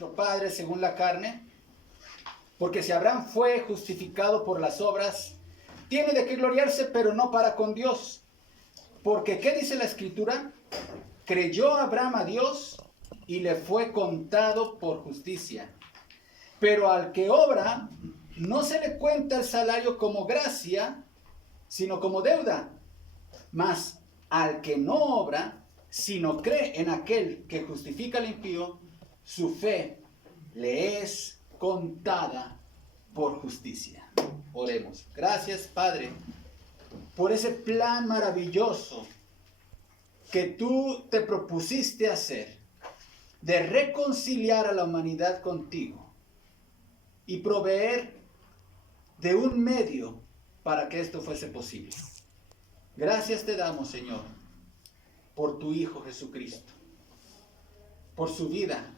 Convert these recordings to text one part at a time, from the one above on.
nuestro padre según la carne, porque si Abraham fue justificado por las obras, tiene de qué gloriarse, pero no para con Dios. Porque, ¿qué dice la Escritura? Creyó Abraham a Dios y le fue contado por justicia. Pero al que obra, no se le cuenta el salario como gracia, sino como deuda. Mas al que no obra, sino cree en aquel que justifica al impío, su fe le es contada por justicia. Oremos. Gracias, Padre, por ese plan maravilloso que tú te propusiste hacer, de reconciliar a la humanidad contigo y proveer de un medio para que esto fuese posible. Gracias te damos, Señor, por tu Hijo Jesucristo, por su vida,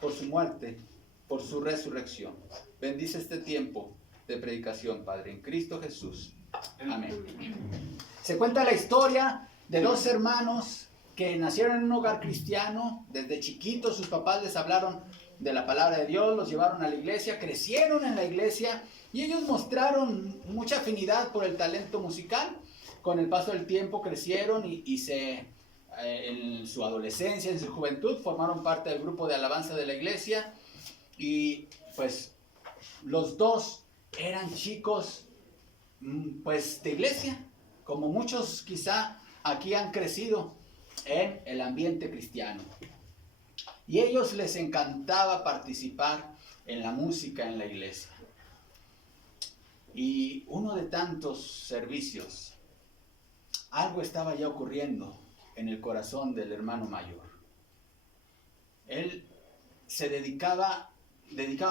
por su muerte, por su resurrección. Bendice este tiempo de predicación, Padre, en Cristo Jesús. Amén. Se cuenta la historia de dos hermanos que nacieron en un hogar cristiano. Desde chiquitos sus papás les hablaron de la palabra de Dios, los llevaron a la iglesia, crecieron en la iglesia y ellos mostraron mucha afinidad por el talento musical. Con el paso del tiempo crecieron y en su adolescencia, en su juventud, formaron parte del grupo de alabanza de la iglesia. Y pues los dos eran chicos pues de iglesia, como muchos quizá aquí han crecido en el ambiente cristiano. Y a ellos les encantaba participar en la música en la iglesia. Y uno de tantos servicios, algo estaba ya ocurriendo en el corazón del hermano mayor. Él se dedicaba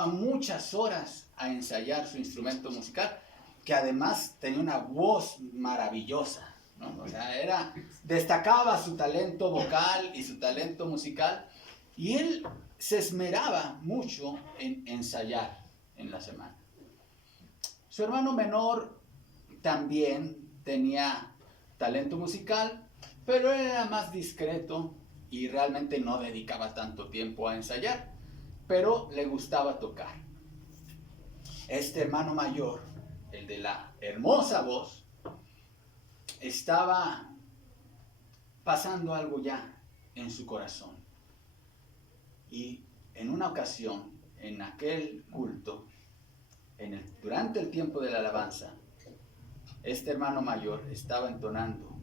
muchas horas a ensayar su instrumento musical, que además tenía una voz maravillosa, ¿no? O sea, destacaba su talento vocal y su talento musical, y él se esmeraba mucho en ensayar en la semana. Su hermano menor también tenía talento musical, pero era más discreto y realmente no dedicaba tanto tiempo a ensayar, pero le gustaba tocar. Este hermano mayor, el de la hermosa voz, estaba pasando algo ya en su corazón. Y en una ocasión, en aquel culto, durante el tiempo de la alabanza, este hermano mayor estaba entonando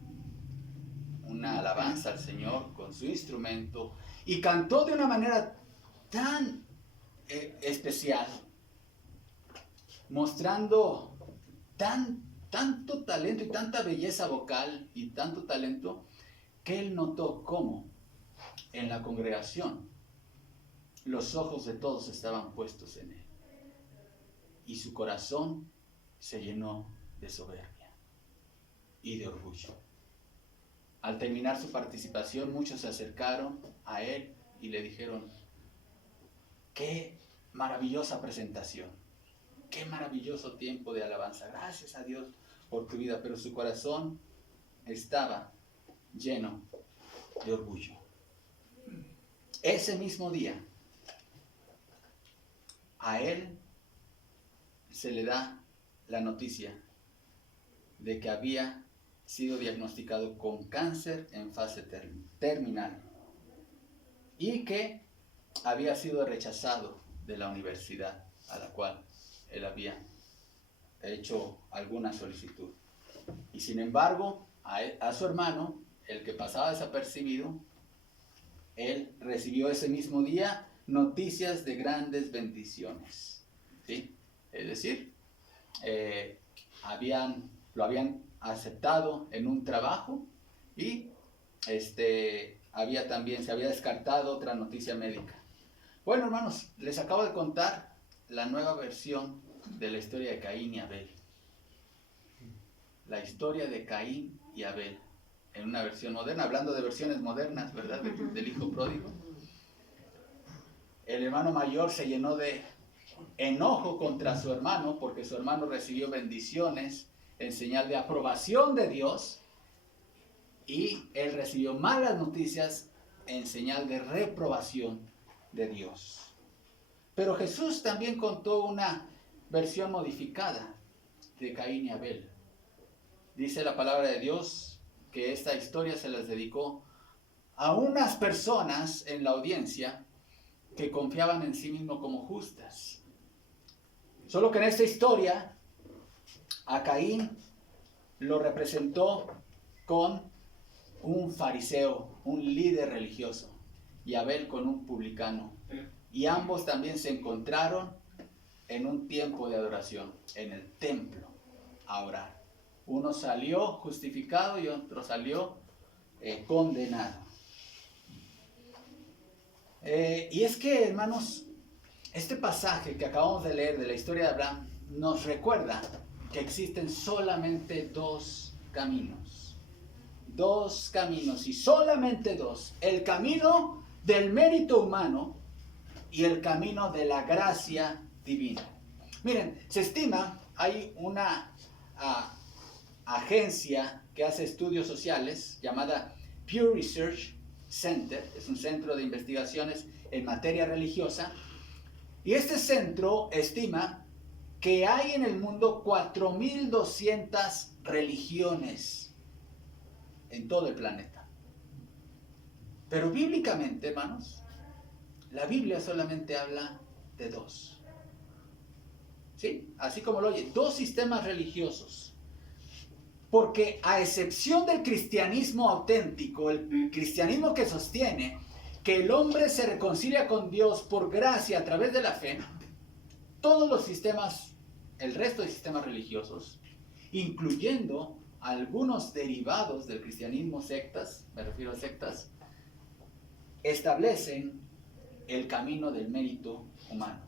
una alabanza al Señor con su instrumento y cantó de una manera tan especial, mostrando tanto talento y tanta belleza vocal y tanto talento, que él notó cómo en la congregación los ojos de todos estaban puestos en él y su corazón se llenó de soberbia y de orgullo. Al terminar su participación, muchos se acercaron a él y le dijeron: qué maravillosa presentación, qué maravilloso tiempo de alabanza, gracias a Dios por tu vida, pero su corazón estaba lleno de orgullo. Ese mismo día, a él se le da la noticia de que había sido diagnosticado con cáncer en fase terminal y que había sido rechazado de la universidad a la cual él había hecho alguna solicitud. Y sin embargo, a su hermano, el que pasaba desapercibido, él recibió ese mismo día noticias de grandes bendiciones, ¿sí? Es decir, lo habían aceptado en un trabajo y se había descartado otra noticia médica. Bueno, hermanos, les acabo de contar la nueva versión de la historia de Caín y Abel. La historia de Caín y Abel, en una versión moderna, hablando de versiones modernas, ¿verdad? Del hijo pródigo. El hermano mayor se llenó de enojo contra su hermano porque su hermano recibió bendiciones en señal de aprobación de Dios y él recibió malas noticias en señal de reprobación de Dios. Pero Jesús también contó una versión modificada de Caín y Abel. Dice la palabra de Dios que esta historia se las dedicó a unas personas en la audiencia que confiaban en sí mismos como justas. Solo que en esta historia a Caín lo representó con un fariseo, un líder religioso, y Abel con un publicano. Y ambos también se encontraron en un tiempo de adoración, en el templo, a orar. Uno salió justificado y otro salió condenado. Y es que, hermanos, este pasaje que acabamos de leer de la historia de Abraham nos recuerda que existen solamente dos caminos. Dos caminos y solamente dos. El camino del mérito humano y el camino de la gracia divina. Miren, se estima, hay una agencia que hace estudios sociales llamada Pew Research Center, es un centro de investigaciones en materia religiosa, y este centro estima que hay en el mundo 4.200 religiones en todo el planeta. Pero bíblicamente, hermanos, la Biblia solamente habla de dos. ¿Sí? Así como lo oye, dos sistemas religiosos. Porque a excepción del cristianismo auténtico, el cristianismo que sostiene que el hombre se reconcilia con Dios por gracia a través de la fe, todos los sistemas, el resto de sistemas religiosos, incluyendo algunos derivados del cristianismo, sectas, me refiero a sectas, establecen el camino del mérito humano.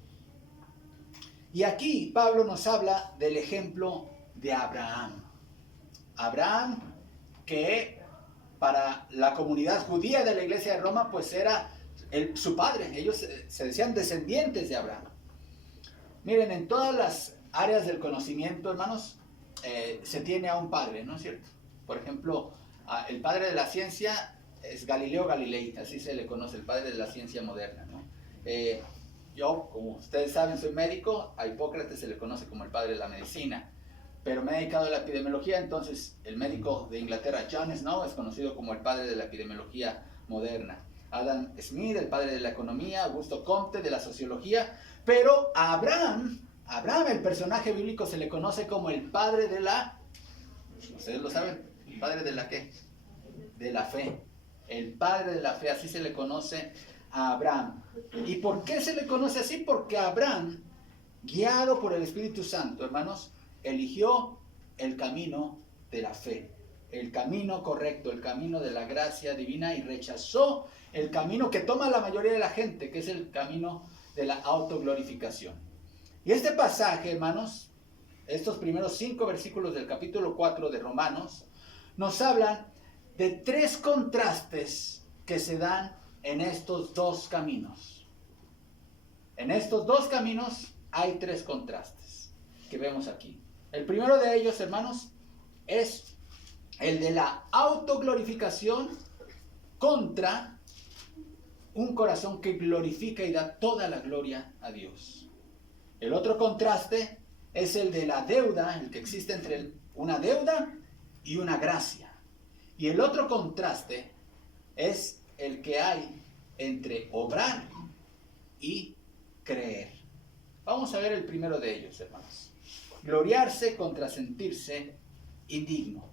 Y aquí Pablo nos habla del ejemplo de Abraham. Abraham, que para la comunidad judía de la iglesia de Roma, pues era su padre. Ellos se decían descendientes de Abraham. Miren, en todas las áreas del conocimiento, hermanos, se tiene a un padre, ¿no es cierto? Por ejemplo, el padre de la ciencia es Galileo Galilei, así se le conoce, el padre de la ciencia moderna, ¿no? Yo, como ustedes saben, soy médico, a Hipócrates se le conoce como el padre de la medicina, pero me he dedicado a la epidemiología, entonces el médico de Inglaterra, John Snow, es conocido como el padre de la epidemiología moderna. Adam Smith, el padre de la economía, Augusto Comte de la sociología, pero a Abraham, el personaje bíblico, se le conoce como el padre de la, ustedes lo saben, el padre de la ¿qué? De la fe. El padre de la fe, así se le conoce a Abraham. ¿Y por qué se le conoce así? Porque Abraham, guiado por el Espíritu Santo, hermanos, eligió el camino de la fe, el camino correcto, el camino de la gracia divina, y rechazó el camino que toma la mayoría de la gente, que es el camino de la autoglorificación. Y este pasaje, hermanos, estos primeros 5 versículos del capítulo 4 de Romanos, nos hablan de 3 contrastes que se dan en estos dos caminos. En estos dos caminos hay 3 contrastes que vemos aquí. El primero de ellos, hermanos, es el de la autoglorificación contra un corazón que glorifica y da toda la gloria a Dios. El otro contraste es el de la deuda, el que existe entre una deuda y una gracia. Y el otro contraste es el que hay entre obrar y creer. Vamos a ver el primero de ellos, hermanos. Gloriarse contra sentirse indigno.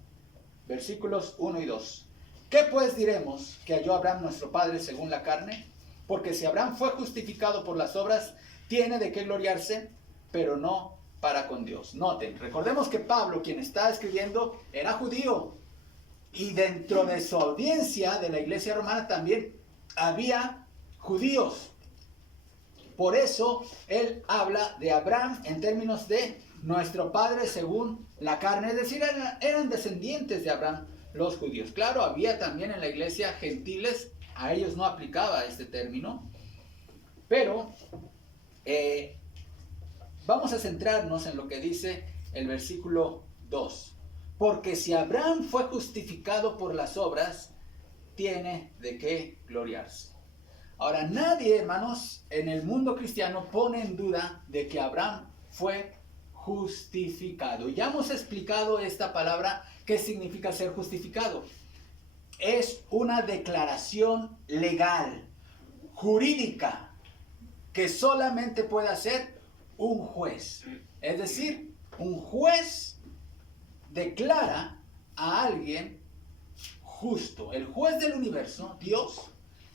Versículos 1 y 2. ¿Qué pues diremos que halló Abraham nuestro padre según la carne? Porque si Abraham fue justificado por las obras, tiene de qué gloriarse, pero no para con Dios. Noten, recordemos que Pablo, quien está escribiendo, era judío. Y dentro de su audiencia de la iglesia romana también había judíos. Por eso él habla de Abraham en términos de nuestro padre según la carne, es decir, eran descendientes de Abraham los judíos. Claro, había también en la iglesia gentiles, a ellos no aplicaba este término, pero vamos a centrarnos en lo que dice el versículo 2. Porque si Abraham fue justificado por las obras, tiene de qué gloriarse. Ahora, nadie, hermanos, en el mundo cristiano pone en duda de que Abraham fue justificado. Ya hemos explicado esta palabra, qué significa ser justificado. Es una declaración legal, jurídica, que solamente puede hacer un juez. Es decir, un juez declara a alguien justo. El juez del universo, Dios,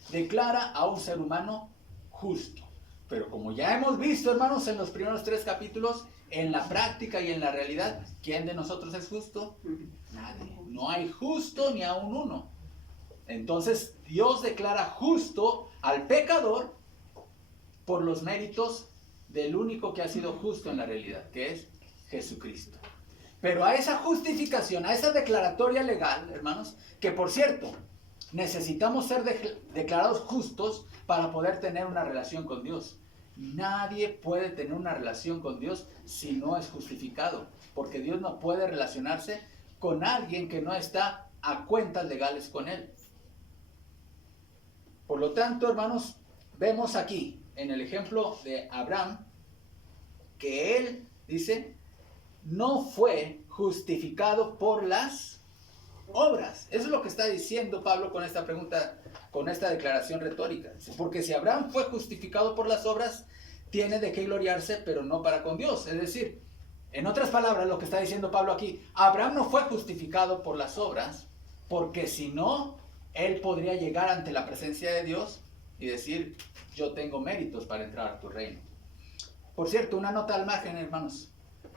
declara a un ser humano justo. Pero como ya hemos visto, hermanos, en los primeros 3 capítulos, en la práctica y en la realidad, ¿quién de nosotros es justo? Nadie. No hay justo ni aun uno. Entonces, Dios declara justo al pecador por los méritos del único que ha sido justo en la realidad, que es Jesucristo. Pero a esa justificación, a esa declaratoria legal, hermanos, que por cierto, necesitamos ser declarados justos para poder tener una relación con Dios. Nadie puede tener una relación con Dios si no es justificado, porque Dios no puede relacionarse con alguien que no está a cuentas legales con Él. Por lo tanto, hermanos, vemos aquí en el ejemplo de Abraham que él, dice, no fue justificado por las obras. Eso es lo que está diciendo Pablo con esta pregunta, con esta declaración retórica. Porque si Abraham fue justificado por las obras, tiene de qué gloriarse, pero no para con Dios. Es decir, en otras palabras, lo que está diciendo Pablo aquí, Abraham no fue justificado por las obras, porque si no, él podría llegar ante la presencia de Dios y decir, yo tengo méritos para entrar a tu reino. Por cierto, una nota al margen, hermanos.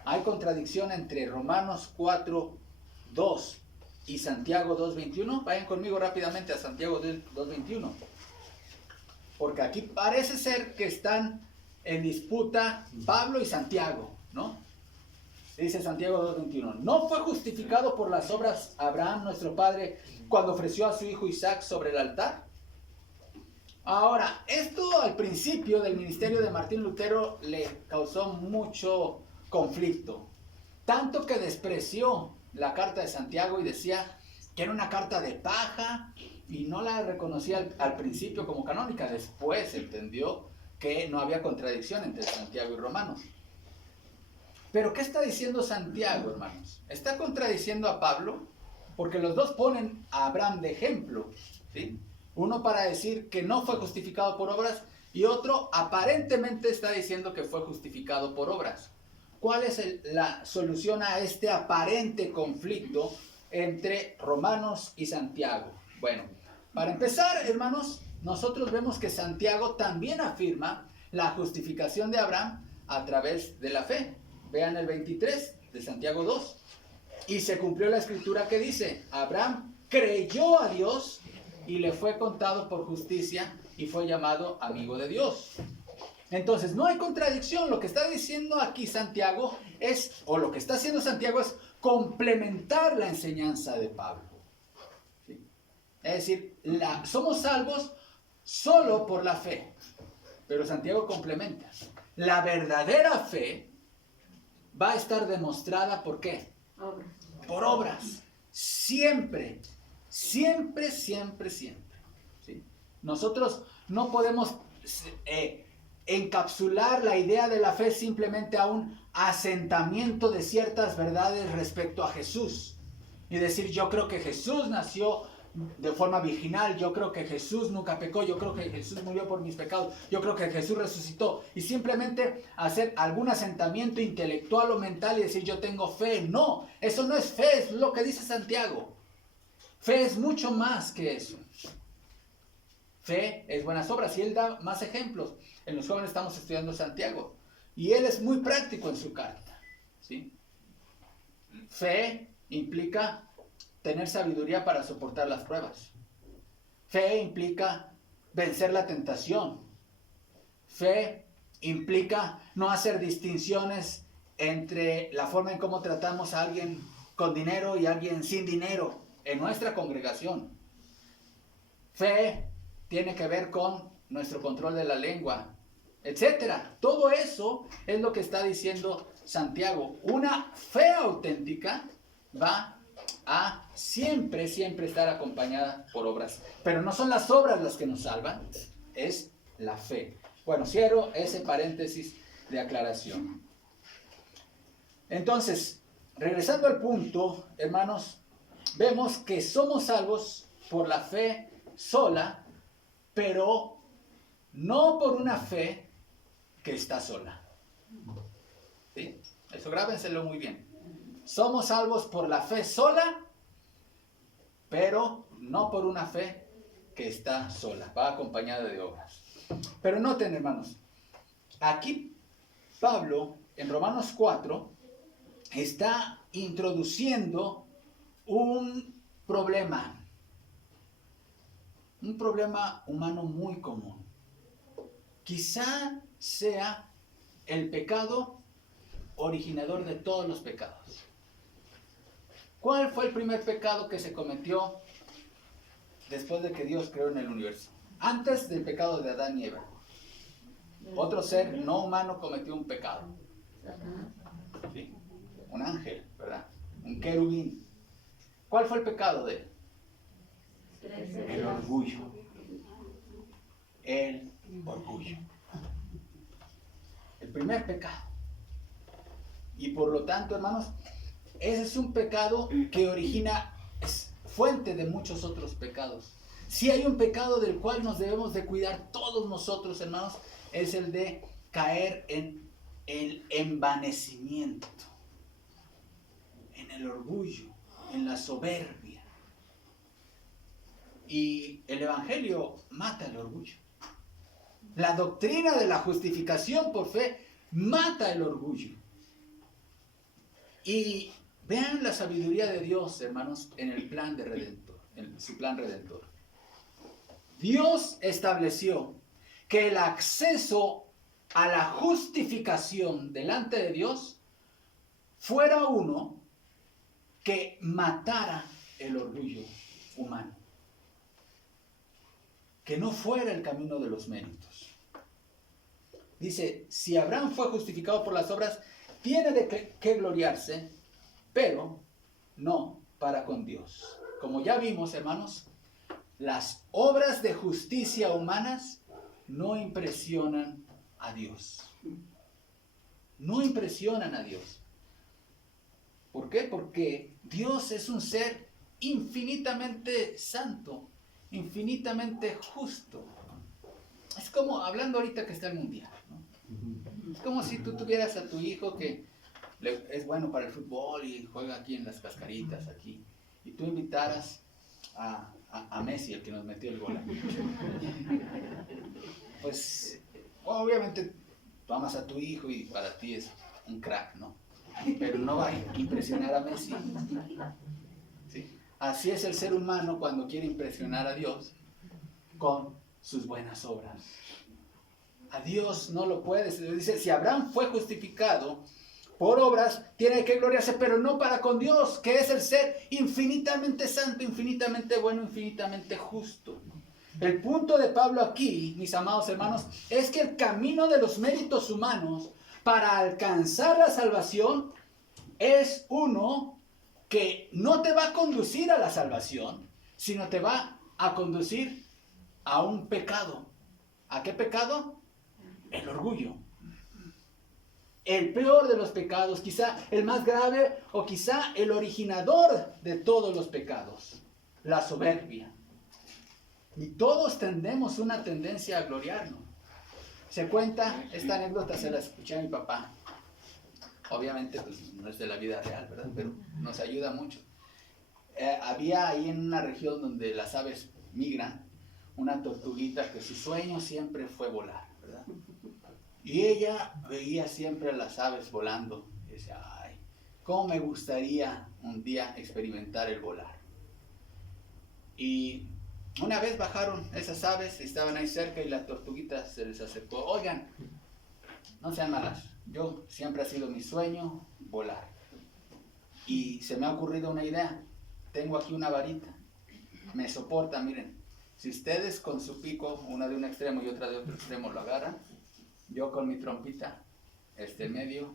Hay contradicción entre Romanos 4:2 y Santiago 2:21. Vayan conmigo rápidamente a Santiago 2:21. Porque aquí parece ser que están en disputa Pablo y Santiago, ¿no? Dice Santiago 2:21. ¿No fue justificado por las obras Abraham, nuestro padre, cuando ofreció a su hijo Isaac sobre el altar? Ahora, esto al principio del ministerio de Martín Lutero le causó mucho conflicto. Tanto que despreció la carta de Santiago y decía que era una carta de paja y no la reconocía al principio como canónica. Después entendió que no había contradicción entre Santiago y Romanos. Pero ¿qué está diciendo Santiago, hermanos? Está contradiciendo a Pablo porque los dos ponen a Abraham de ejemplo, ¿sí? Uno para decir que no fue justificado por obras y otro aparentemente está diciendo que fue justificado por obras. ¿Cuál es la solución a este aparente conflicto entre Romanos y Santiago? Bueno, para empezar, hermanos, nosotros vemos que Santiago también afirma la justificación de Abraham a través de la fe. Vean el 23 de Santiago 2. Y se cumplió la escritura que dice, Abraham creyó a Dios y le fue contado por justicia y fue llamado amigo de Dios. Entonces, no hay contradicción. Lo que está diciendo aquí Santiago es, o lo que está haciendo Santiago es complementar la enseñanza de Pablo. ¿Sí? Es decir, somos salvos solo por la fe. Pero Santiago complementa. La verdadera fe va a estar demostrada ¿por qué? Obras. Por obras. Siempre. Siempre, siempre, siempre. ¿Sí? Nosotros no podemos encapsular la idea de la fe simplemente a un asentamiento de ciertas verdades respecto a Jesús. Y decir, yo creo que Jesús nació de forma virginal, yo creo que Jesús nunca pecó, yo creo que Jesús murió por mis pecados, yo creo que Jesús resucitó. Y simplemente hacer algún asentamiento intelectual o mental y decir, yo tengo fe. No, eso no es fe, es lo que dice Santiago. Fe es mucho más que eso. Fe es buenas obras y él da más ejemplos. En los jóvenes estamos estudiando Santiago y él es muy práctico en su carta, ¿sí? Fe implica tener sabiduría para soportar las pruebas. Fe implica vencer la tentación. Fe implica no hacer distinciones entre la forma en cómo tratamos a alguien con dinero y a alguien sin dinero en nuestra congregación. Fe tiene que ver con nuestro control de la lengua, etcétera. Todo eso es lo que está diciendo Santiago. Una fe auténtica va a siempre, siempre estar acompañada por obras. Pero no son las obras las que nos salvan, es la fe. Bueno, cierro ese paréntesis de aclaración. Entonces, regresando al punto, hermanos, vemos que somos salvos por la fe sola, pero no por una fe que está sola. ¿Sí? Eso grábenselo muy bien. Somos salvos por la fe sola, pero no por una fe que está sola, va acompañada de obras. Pero noten, hermanos, aquí Pablo, en Romanos 4, está introduciendo un problema humano muy común. Quizá sea el pecado originador de todos los pecados. ¿Cuál fue el primer pecado que se cometió después de que Dios creó en el universo? Antes del pecado de Adán y Eva. Otro ser no humano cometió un pecado. ¿Sí? Un ángel, ¿verdad? Un querubín. ¿Cuál fue el pecado de él? El orgullo. El orgullo. El primer pecado. Y por lo tanto, hermanos, ese es un pecado que origina, es fuente de muchos otros pecados. Si hay un pecado del cual nos debemos de cuidar todos nosotros, hermanos, es el de caer en el envanecimiento, en el orgullo, en la soberbia. Y el Evangelio mata el orgullo. La doctrina de la justificación por fe mata el orgullo. Y vean la sabiduría de Dios, hermanos, en el plan de redentor, en su plan redentor. Dios estableció que el acceso a la justificación delante de Dios fuera uno que matara el orgullo humano. Que no fuera el camino de los méritos. Dice, si Abraham fue justificado por las obras, tiene de que gloriarse, pero no para con Dios. Como ya vimos, hermanos, las obras de justicia humanas no impresionan a Dios. No impresionan a Dios. ¿Por qué? Porque Dios es un ser infinitamente santo, infinitamente justo. Es como, hablando ahorita que está el mundial, ¿no? Es como si tú tuvieras a tu hijo que es bueno para el fútbol y juega aquí en las cascaritas, aquí, y tú invitaras a Messi, el que nos metió el gol. Pues, obviamente, tú amas a tu hijo y para ti es un crack, ¿no? Pero no va a impresionar a Messi. ¿Sí? Así es el ser humano cuando quiere impresionar a Dios con sus buenas obras. A Dios no lo puedes. Dice, si Abraham fue justificado por obras, tiene que gloriarse, pero no para con Dios, que es el ser infinitamente santo, infinitamente bueno, infinitamente justo. El punto de Pablo aquí, mis amados hermanos, es que el camino de los méritos humanos para alcanzar la salvación es uno que no te va a conducir a la salvación, sino te va a conducir a un pecado. ¿A qué pecado? El orgullo. El peor de los pecados, quizá el más grave o quizá el originador de todos los pecados, la soberbia. Y todos tendemos una tendencia a gloriarnos. Se cuenta, esta anécdota se la escuché a mi papá. Obviamente pues, no es de la vida real, ¿verdad? Pero nos ayuda mucho. Había ahí en una región donde las aves migran, una tortuguita que su sueño siempre fue volar, ¿verdad? Y ella veía siempre a las aves volando. Y decía, ay, cómo me gustaría un día experimentar el volar. Y una vez bajaron esas aves, estaban ahí cerca y la tortuguita se les acercó. Oigan, no sean malas, yo siempre ha sido mi sueño volar. Y se me ha ocurrido una idea. Tengo aquí una varita, me soporta, miren. Si ustedes con su pico, una de un extremo y otra de otro extremo, lo agarran, yo con mi trompita, en medio,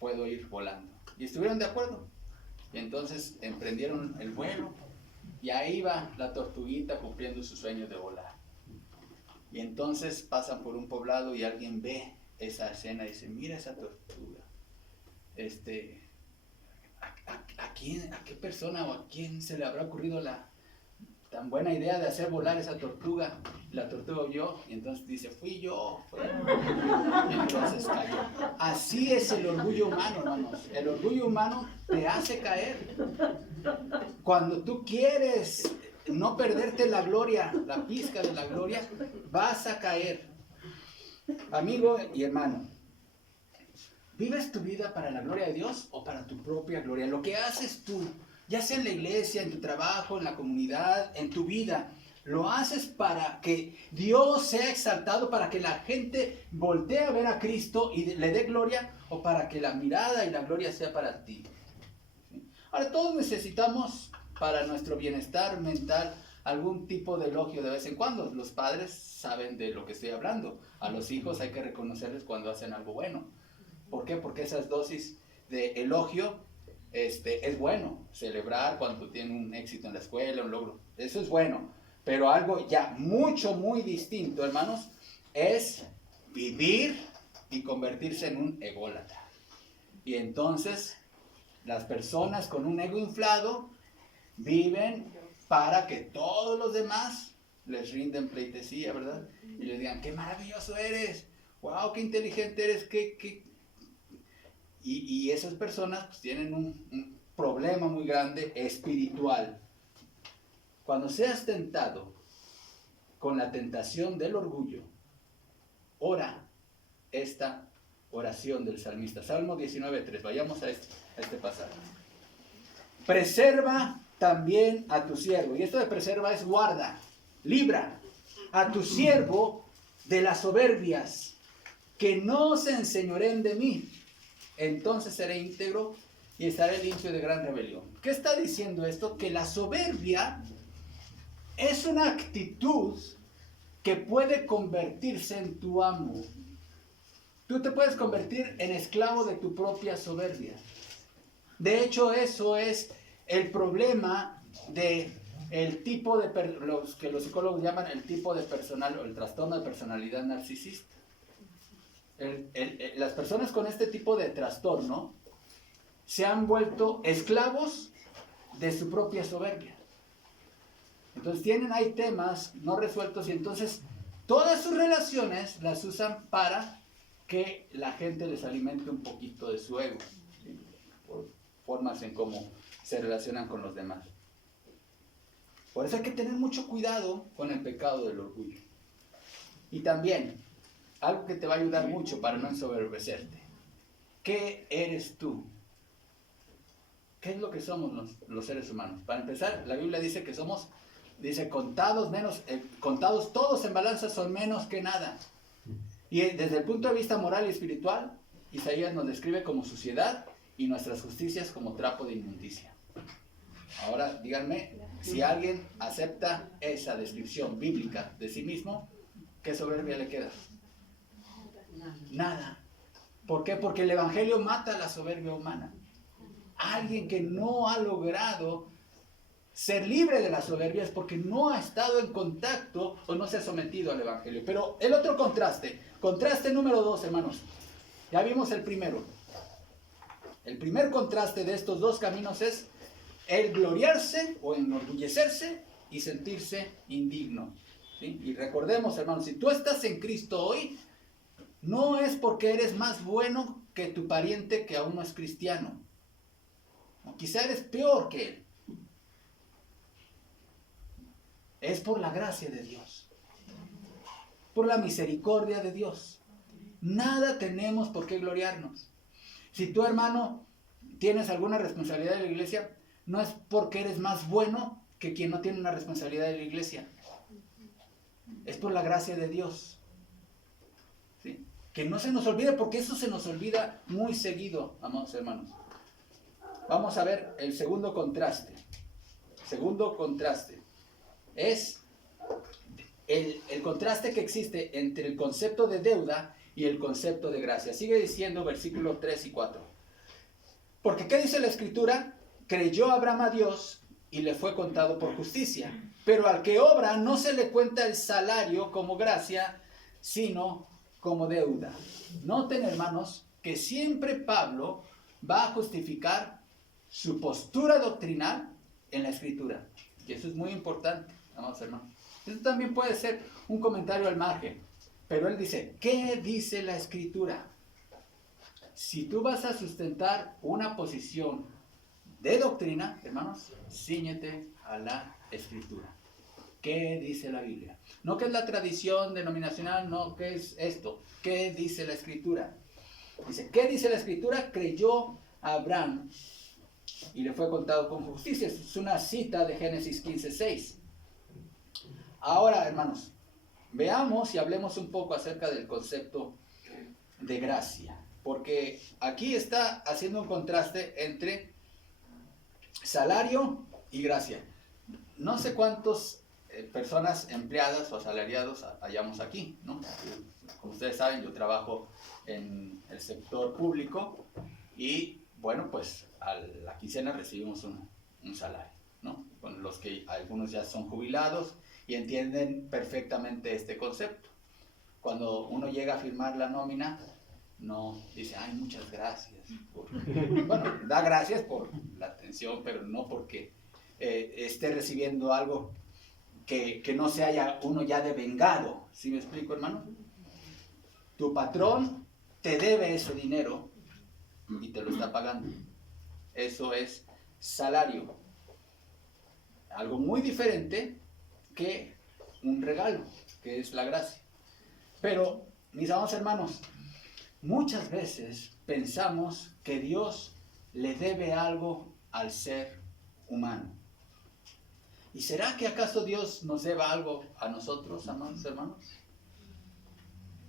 puedo ir volando. Y estuvieron de acuerdo. Y entonces emprendieron el vuelo. Y ahí va la tortuguita cumpliendo su sueño de volar. Y entonces pasan por un poblado y alguien ve esa escena y dice, mira esa tortuga. ¿A qué persona o a quién se le habrá ocurrido la tan buena idea de hacer volar esa tortuga? La tortuga oyó y entonces dice, fui yo. Y entonces cayó. Así es el orgullo humano, hermanos. El orgullo humano te hace caer. Cuando tú quieres no perderte la gloria, la pizca de la gloria, vas a caer. Amigo y hermano, ¿vives tu vida para la gloria de Dios o para tu propia gloria? Lo que haces tú, ya sea en la iglesia, en tu trabajo, en la comunidad, en tu vida, ¿lo haces para que Dios sea exaltado, para que la gente voltee a ver a Cristo y le dé gloria, o para que la mirada y la gloria sea para ti? Ahora, todos necesitamos para nuestro bienestar mental algún tipo de elogio de vez en cuando. Los padres saben de lo que estoy hablando. A los hijos hay que reconocerles cuando hacen algo bueno. ¿Por qué? Porque esas dosis de elogio es bueno. Celebrar cuando tienen un éxito en la escuela, un logro. Eso es bueno. Pero algo ya muy distinto, hermanos, es vivir y convertirse en un ególatra. Y entonces, las personas con un ego inflado viven para que todos los demás les rinden pleitesía, ¿verdad? Y les digan, qué maravilloso eres, wow, qué inteligente eres, y esas personas pues, tienen un problema muy grande espiritual. Cuando seas tentado con la tentación del orgullo, ora esta oración del salmista. Salmo 19:3. Vayamos a este pasaje. Preserva también a tu siervo. Y esto de preserva es guarda, libra a tu siervo de las soberbias, que no se enseñoreen de mí. Entonces seré íntegro y estaré limpio de gran rebelión. ¿Qué está diciendo esto? Que la soberbia es una actitud que puede convertirse en tu amo. Tú te puedes convertir en esclavo de tu propia soberbia. De hecho, eso es el problema de el tipo de los que los psicólogos llaman el tipo de personal o el trastorno de personalidad narcisista. Las personas con este tipo de trastorno se han vuelto esclavos de su propia soberbia. Entonces hay temas no resueltos y entonces todas sus relaciones las usan para que la gente les alimente un poquito de su ego, ¿sí? Por formas en cómo se relacionan con los demás. Por eso hay que tener mucho cuidado con el pecado del orgullo. Y también, algo que te va a ayudar mucho para no ensoberbecerte. ¿Qué eres tú? ¿Qué es lo que somos los seres humanos? Para empezar, la Biblia dice que somos, contados todos en balanza son menos que nada. Y desde el punto de vista moral y espiritual, Isaías nos describe como suciedad y nuestras justicias como trapo de inmundicia. Ahora, díganme, si alguien acepta esa descripción bíblica de sí mismo, ¿qué soberbia le queda? Nada. ¿Por qué? Porque el Evangelio mata la soberbia humana. Alguien que no ha logrado ser libre de la soberbia es porque no ha estado en contacto o no se ha sometido al Evangelio. Pero el otro contraste número 2, hermanos. Ya vimos el primero. El primer contraste de estos dos caminos es el gloriarse o enorgullecerse y sentirse indigno. ¿Sí? Y recordemos, hermanos, si tú estás en Cristo hoy, no es porque eres más bueno que tu pariente que aún no es cristiano. O quizá eres peor que él. Es por la gracia de Dios, por la misericordia de Dios. Nada tenemos por qué gloriarnos. Si tu hermano tienes alguna responsabilidad en la iglesia, no es porque eres más bueno que quien no tiene una responsabilidad en la iglesia. Es por la gracia de Dios. ¿Sí? Que no se nos olvide, porque eso se nos olvida muy seguido, amados hermanos. Vamos a ver el segundo contraste. Segundo contraste es el contraste que existe entre el concepto de deuda y el concepto de gracia. Sigue diciendo versículos 3 y 4. Porque ¿qué dice la Escritura? Creyó Abraham a Dios y le fue contado por justicia. Pero al que obra no se le cuenta el salario como gracia, sino como deuda. Noten, hermanos, que siempre Pablo va a justificar su postura doctrinal en la Escritura. Y eso es muy importante, amados hermanos. Esto también puede ser un comentario al margen. Pero él dice, ¿qué dice la Escritura? Si tú vas a sustentar una posición de doctrina, hermanos, cíñete a la Escritura. ¿Qué dice la Biblia? No qué es la tradición denominacional, no qué es esto. ¿Qué dice la Escritura? Dice, ¿qué dice la Escritura? Creyó Abraham y le fue contado con justicia. Es una cita de Génesis 15:6. Ahora, hermanos, veamos y hablemos un poco acerca del concepto de gracia. Porque aquí está haciendo un contraste entre salario y gracia. No sé cuántas personas empleadas o asalariados hayamos aquí, ¿no? Como ustedes saben, yo trabajo en el sector público y, bueno, pues a la quincena recibimos un salario, ¿no? Con los que algunos ya son jubilados y entienden perfectamente este concepto. Cuando uno llega a firmar la nómina, no dice, ay, muchas gracias. Bueno, da gracias por la atención, pero no porque esté recibiendo algo que no se haya uno ya devengado. ¿Sí me explico, hermano? Tu patrón te debe ese dinero y te lo está pagando. Eso es salario. Algo muy diferente que un regalo, que es la gracia. Pero, mis amados hermanos, muchas veces pensamos que Dios le debe algo al ser humano. ¿Y será que acaso Dios nos deba algo a nosotros, amados hermanos?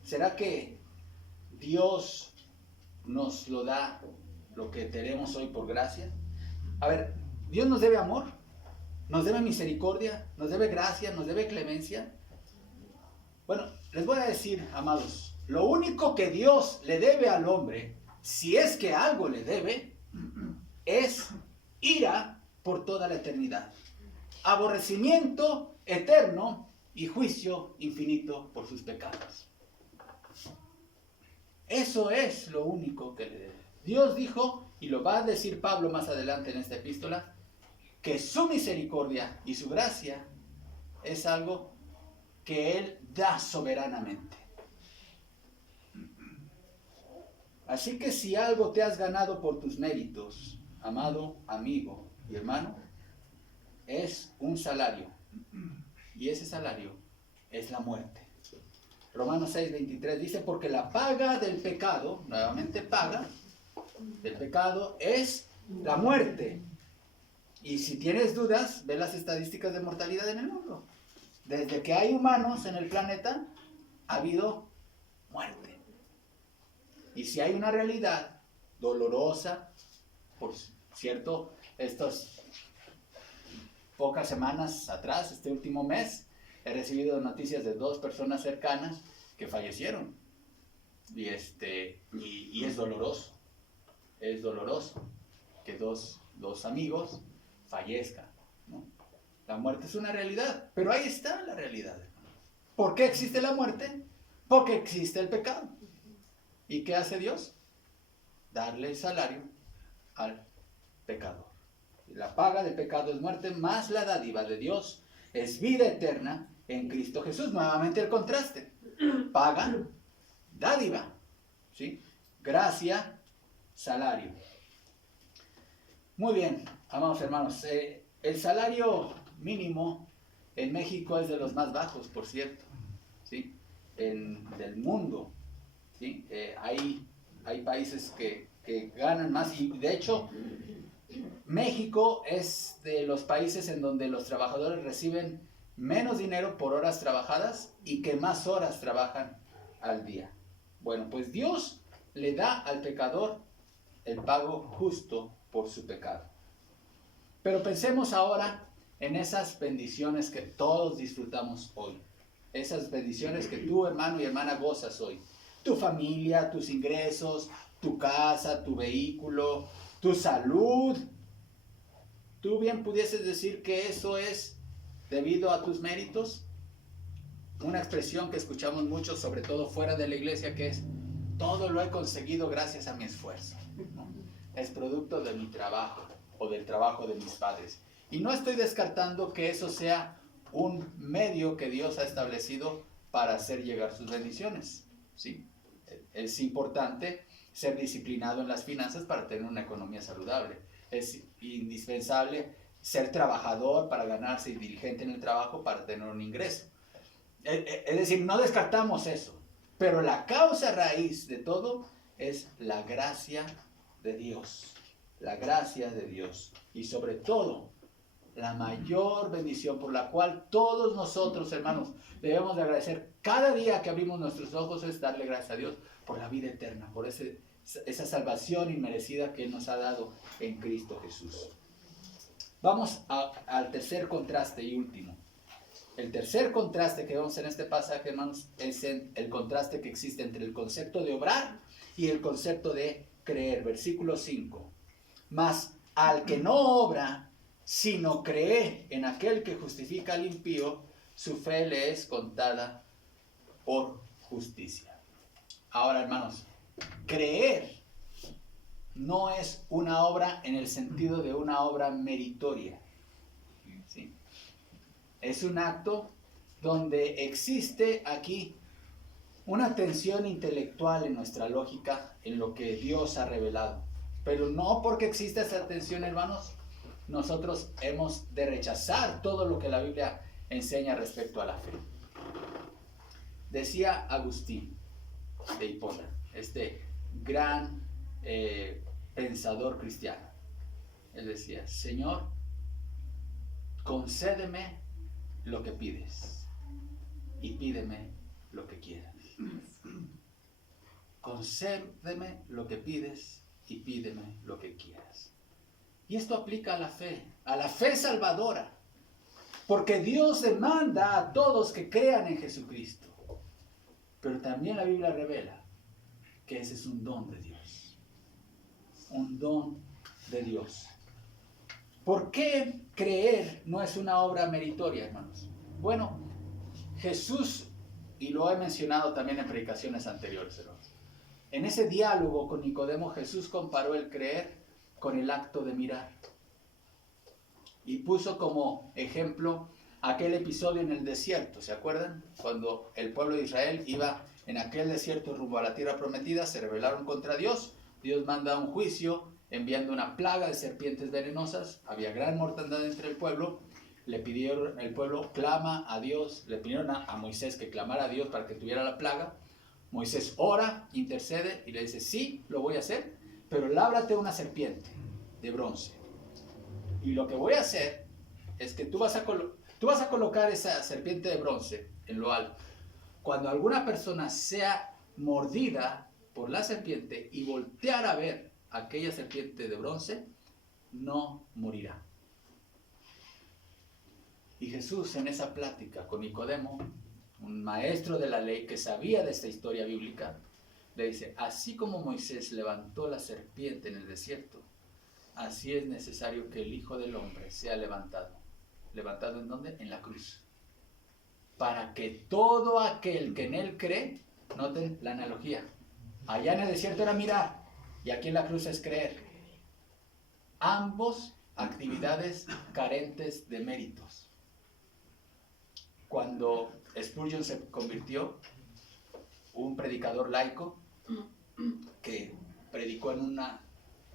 ¿Será que Dios nos lo da lo que tenemos hoy por gracia? A ver, ¿Dios nos debe amor? ¿Nos debe misericordia? ¿Nos debe gracia? ¿Nos debe clemencia? Bueno, les voy a decir, amados, lo único que Dios le debe al hombre, si es que algo le debe, es ira por toda la eternidad, aborrecimiento eterno y juicio infinito por sus pecados. Eso es lo único que le debe. Dios dijo, y lo va a decir Pablo más adelante en esta epístola, que su misericordia y su gracia es algo que Él da soberanamente. Así que si algo te has ganado por tus méritos, amado amigo y hermano, es un salario. Y ese salario es la muerte. Romanos 6:23 dice, porque la paga del pecado, nuevamente paga del pecado, es la muerte. Y si tienes dudas, ve las estadísticas de mortalidad en el mundo. Desde que hay humanos en el planeta, ha habido muerte. Y si hay una realidad dolorosa, por cierto, estas pocas semanas atrás, este último mes, he recibido noticias de 2 personas cercanas que fallecieron. Y es doloroso. Es doloroso que dos amigos fallezcan, ¿no? La muerte es una realidad, pero ahí está la realidad. ¿Por qué existe la muerte? Porque existe el pecado. ¿Y qué hace Dios? Darle el salario al pecador. La paga del pecado es muerte, más la dádiva de Dios es vida eterna en Cristo Jesús. Nuevamente el contraste. Paga, dádiva, ¿sí? Gracia, salario. Muy bien, amados hermanos. El salario mínimo en México es de los más bajos, por cierto, ¿sí? Del mundo, ¿sí? Hay países que ganan más y de hecho México es de los países en donde los trabajadores reciben menos dinero por horas trabajadas y que más horas trabajan al día. Bueno, pues Dios le da al pecador el pago justo por su pecado. Pero pensemos ahora en esas bendiciones que todos disfrutamos hoy. Esas bendiciones que tú, hermano y hermana, gozas hoy. Tu familia, tus ingresos, tu casa, tu vehículo, tu salud, ¿tú bien pudieses decir que eso es debido a tus méritos? Una expresión que escuchamos mucho, sobre todo fuera de la iglesia, que es: todo lo he conseguido gracias a mi esfuerzo, ¿no? Es producto de mi trabajo o del trabajo de mis padres. Y no estoy descartando que eso sea un medio que Dios ha establecido para hacer llegar sus bendiciones, ¿sí? Es importante ser disciplinado en las finanzas para tener una economía saludable. Es indispensable ser trabajador para ganarse y diligente en el trabajo para tener un ingreso. Es decir, no descartamos eso, pero la causa raíz de todo es la gracia de Dios. La gracia de Dios. Y sobre todo, la mayor bendición por la cual todos nosotros, hermanos, debemos de agradecer cada día que abrimos nuestros ojos, es darle gracias a Dios por la vida eterna, por esa salvación inmerecida que Él nos ha dado en Cristo Jesús. Vamos al tercer contraste y último. El tercer contraste que vemos en este pasaje, hermanos, es el contraste que existe entre el concepto de obrar y el concepto de creer. Versículo 5. Mas al que no obra, sino cree en aquel que justifica al impío, su fe le es contada por justicia. Ahora, hermanos, creer no es una obra en el sentido de una obra meritoria, ¿sí? Es un acto donde existe aquí una tensión intelectual en nuestra lógica, en lo que Dios ha revelado. Pero no porque exista esa tensión, hermanos, nosotros hemos de rechazar todo lo que la Biblia enseña respecto a la fe. Decía Agustín de Hipona, este gran pensador cristiano. Él decía: Señor, concédeme lo que pides y pídeme lo que quieras. Concédeme lo que pides y pídeme lo que quieras. Y esto aplica a la fe salvadora, porque Dios demanda a todos que crean en Jesucristo. Pero también la Biblia revela que ese es un don de Dios. Un don de Dios. ¿Por qué creer no es una obra meritoria, hermanos? Bueno, Jesús, y lo he mencionado también en predicaciones anteriores, hermanos, en ese diálogo con Nicodemo, Jesús comparó el creer con el acto de mirar. Y puso como ejemplo aquel episodio en el desierto, ¿se acuerdan? Cuando el pueblo de Israel iba en aquel desierto rumbo a la tierra prometida, se rebelaron contra Dios. Dios manda un juicio enviando una plaga de serpientes venenosas. Había gran mortandad entre el pueblo. Le pidieron, el pueblo clama a Dios, le pidieron a Moisés que clamara a Dios para que tuviera la plaga. Moisés ora, intercede y le dice: sí, lo voy a hacer, pero lábrate una serpiente de bronce. Y lo que voy a hacer es que tú vas a colocar esa serpiente de bronce en lo alto. Cuando alguna persona sea mordida por la serpiente y voltear a ver aquella serpiente de bronce, no morirá. Y Jesús, en esa plática con Nicodemo, un maestro de la ley que sabía de esta historia bíblica, le dice: así como Moisés levantó la serpiente en el desierto, así es necesario que el Hijo del Hombre sea levantado. ¿Levantado en dónde? En la cruz. Para que todo aquel que en él cree, noten la analogía, allá en el desierto era mirar y aquí en la cruz es creer. Ambos actividades carentes de méritos. Cuando Spurgeon se convirtió, un predicador laico que predicó en una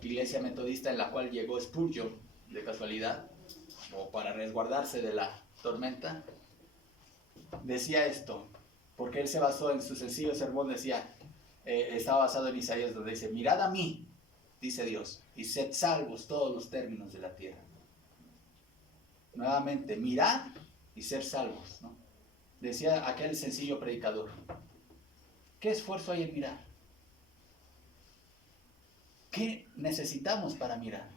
iglesia metodista en la cual llegó Spurgeon de casualidad, o para resguardarse de la tormenta, decía esto, porque él se basó en su sencillo sermón, decía, estaba basado en Isaías, donde dice: mirad a mí, dice Dios, y sed salvos todos los términos de la tierra. Nuevamente, mirad y ser salvos, ¿no? Decía aquel sencillo predicador. ¿Qué esfuerzo hay en mirar? ¿Qué necesitamos para mirar?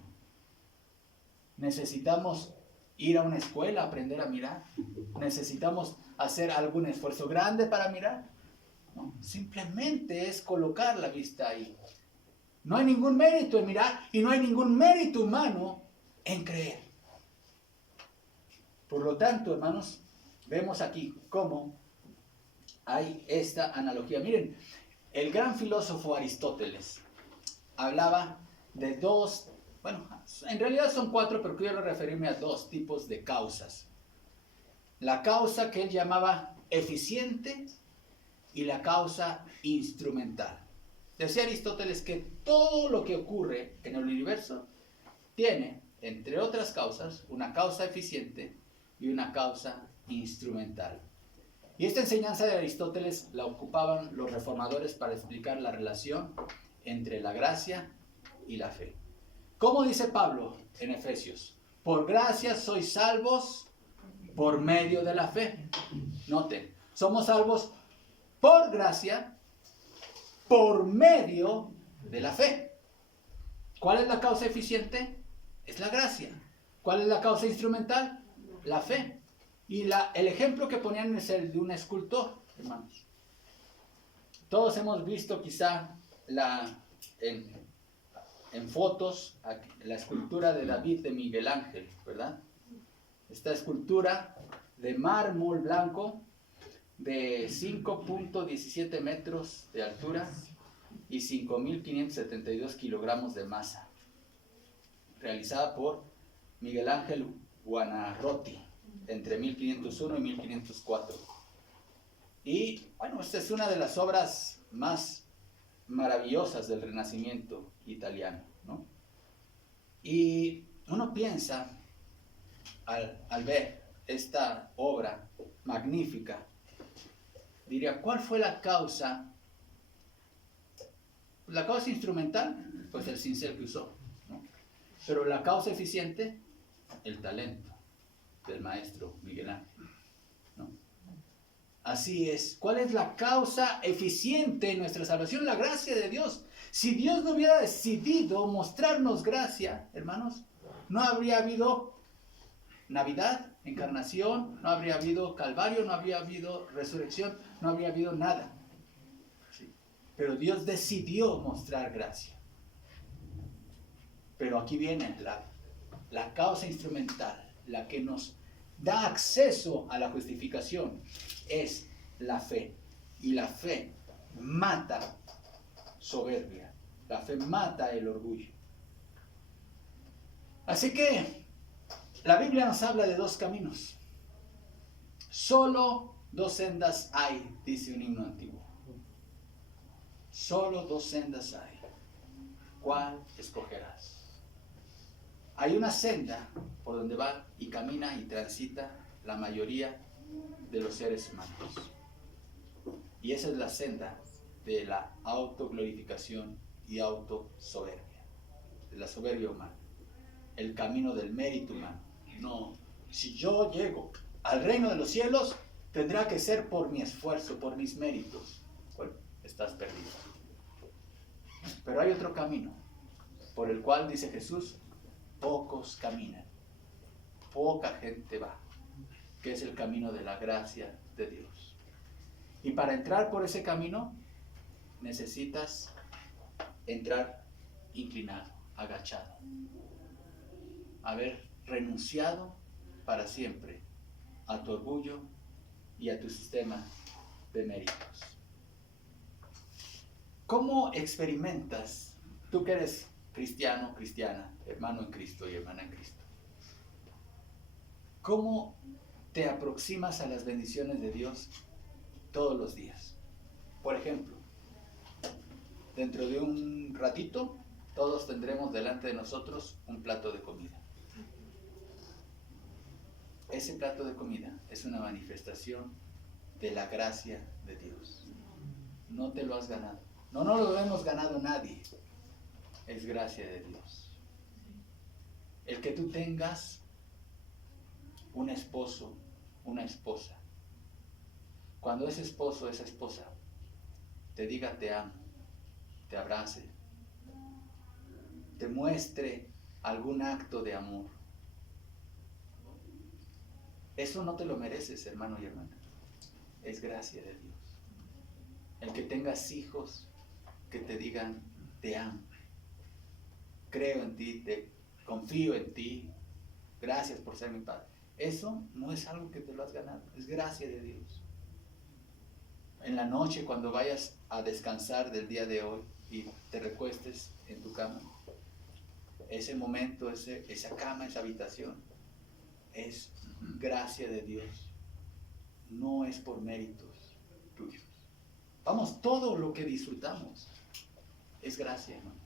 ¿Necesitamos ir a una escuela a aprender a mirar? ¿Necesitamos hacer algún esfuerzo grande para mirar? No, simplemente es colocar la vista ahí. No hay ningún mérito en mirar y no hay ningún mérito humano en creer. Por lo tanto, hermanos, vemos aquí cómo hay esta analogía. Miren, el gran filósofo Aristóteles hablaba de dos, bueno, en realidad son cuatro, pero quiero referirme a dos tipos de causas. La causa que él llamaba eficiente y la causa instrumental. Decía Aristóteles que todo lo que ocurre en el universo tiene, entre otras causas, una causa eficiente y una causa instrumental. Y esta enseñanza de Aristóteles la ocupaban los reformadores para explicar la relación entre la gracia y la fe. ¿Cómo dice Pablo en Efesios? Por gracia sois salvos por medio de la fe. Noten, somos salvos por gracia, por medio de la fe. ¿Cuál es la causa eficiente? Es la gracia. ¿Cuál es la causa instrumental? La fe. Y el ejemplo que ponían es el de un escultor, hermanos. Todos hemos visto quizá en fotos la escultura de David de Miguel Ángel, ¿verdad? Esta escultura de mármol blanco de 5.17 metros de altura y 5.572 kilogramos de masa, realizada por Miguel Ángel Buonarroti entre 1501 y 1504. Y bueno, esta es una de las obras más maravillosas del Renacimiento italiano, ¿no? Y uno piensa, al ver esta obra magnífica, diría, ¿cuál fue la causa? La causa instrumental, pues el cincel que usó, ¿no? Pero la causa eficiente, el talento del maestro Miguel Ángel, ¿no? Así es. ¿Cuál es la causa eficiente en nuestra salvación? La gracia de Dios. Si Dios no hubiera decidido mostrarnos gracia, hermanos, no habría habido Navidad, encarnación, no habría habido Calvario, no habría habido resurrección, no habría habido nada. Sí. Pero Dios decidió mostrar gracia. Pero aquí viene la causa instrumental, la que nos da acceso a la justificación, es la fe. Y la fe mata soberbia, la fe mata el orgullo. Así que la Biblia nos habla de dos caminos. Solo dos sendas hay, dice un himno antiguo. Solo dos sendas hay. ¿Cuál escogerás? Hay una senda por donde va y camina y transita la mayoría de los seres humanos. Y esa es la senda de la autoglorificación y autosoberbia, de la soberbia humana, el camino del mérito humano. No, si yo llego al reino de los cielos, tendrá que ser por mi esfuerzo, por mis méritos. Bueno, estás perdido. Pero hay otro camino, por el cual, dice Jesús, pocos caminan, poca gente va, que es el camino de la gracia de Dios. Y para entrar por ese camino, necesitas entrar inclinado, agachado, haber renunciado para siempre a tu orgullo y a tu sistema de méritos. ¿Cómo experimentas, tú que eres cristiano, cristiana, hermano en Cristo y hermana en Cristo, cómo te aproximas a las bendiciones de Dios todos los días? Por ejemplo, dentro de un ratito, todos tendremos delante de nosotros un plato de comida. Ese plato de comida es una manifestación de la gracia de Dios. No te lo has ganado. No lo hemos ganado nadie. Es gracia de Dios. El que tú tengas un esposo, una esposa, cuando ese esposo, esa esposa, te diga te amo, te abrace, te muestre algún acto de amor, eso no te lo mereces, hermano y hermana. Es gracia de Dios. El que tengas hijos que te digan te amo, creo en ti, confío en ti, gracias por ser mi padre. Eso no es algo que te lo has ganado, es gracia de Dios. En la noche, cuando vayas a descansar del día de hoy y te recuestes en tu cama, ese momento, esa cama, esa habitación, es gracia de Dios. No es por méritos tuyos. Vamos, todo lo que disfrutamos es gracia, hermano.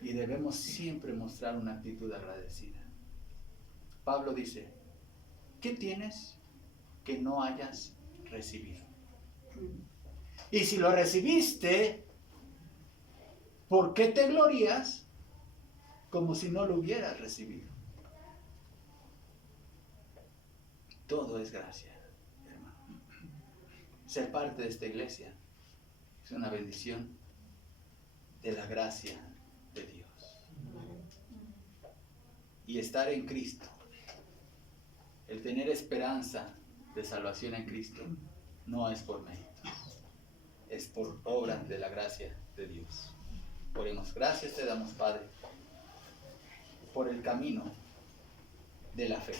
Y debemos siempre mostrar una actitud agradecida. Pablo dice, ¿qué tienes que no hayas recibido? Y si lo recibiste, ¿por qué te glorías como si no lo hubieras recibido? Todo es gracia, hermano. Ser parte de esta iglesia es una bendición de la gracia de Dios. Y estar en Cristo, el tener esperanza de salvación en Cristo, no es por méritos, es por obra de la gracia de Dios. Oremos. Gracias te damos, Padre, por el camino de la fe.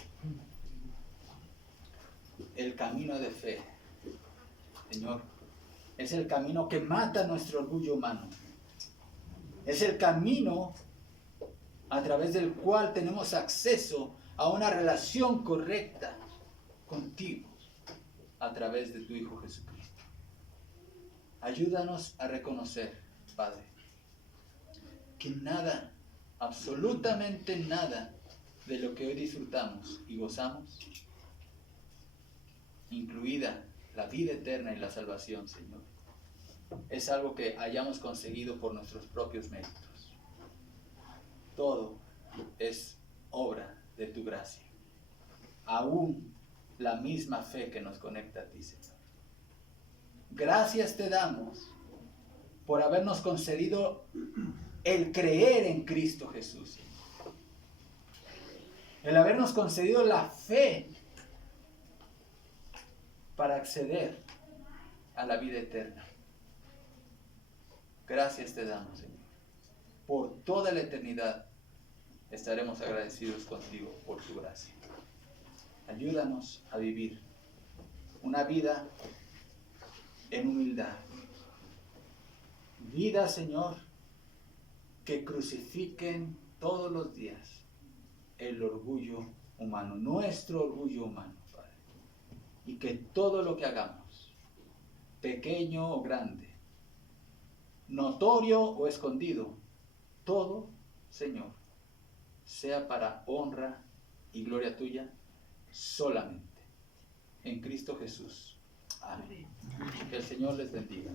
El camino de fe, Señor, es el camino que mata nuestro orgullo humano. Es el camino a través del cual tenemos acceso a una relación correcta contigo a través de tu Hijo Jesucristo. Ayúdanos a reconocer, Padre, que nada, absolutamente nada de lo que hoy disfrutamos y gozamos, incluida la vida eterna y la salvación, Señor, es algo que hayamos conseguido por nuestros propios méritos. Todo es obra de tu gracia. Aún la misma fe que nos conecta a ti, Señor. Gracias te damos por habernos concedido el creer en Cristo Jesús. El habernos concedido la fe para acceder a la vida eterna. Gracias te damos, Señor. Por toda la eternidad estaremos agradecidos contigo por tu gracia. Ayúdanos a vivir una vida en humildad. Vida, Señor, que crucifiquen todos los días el orgullo humano, nuestro orgullo humano, Padre. Y que todo lo que hagamos, pequeño o grande, notorio o escondido, todo, Señor, sea para honra y gloria tuya solamente. En Cristo Jesús. Amén. Que el Señor les bendiga.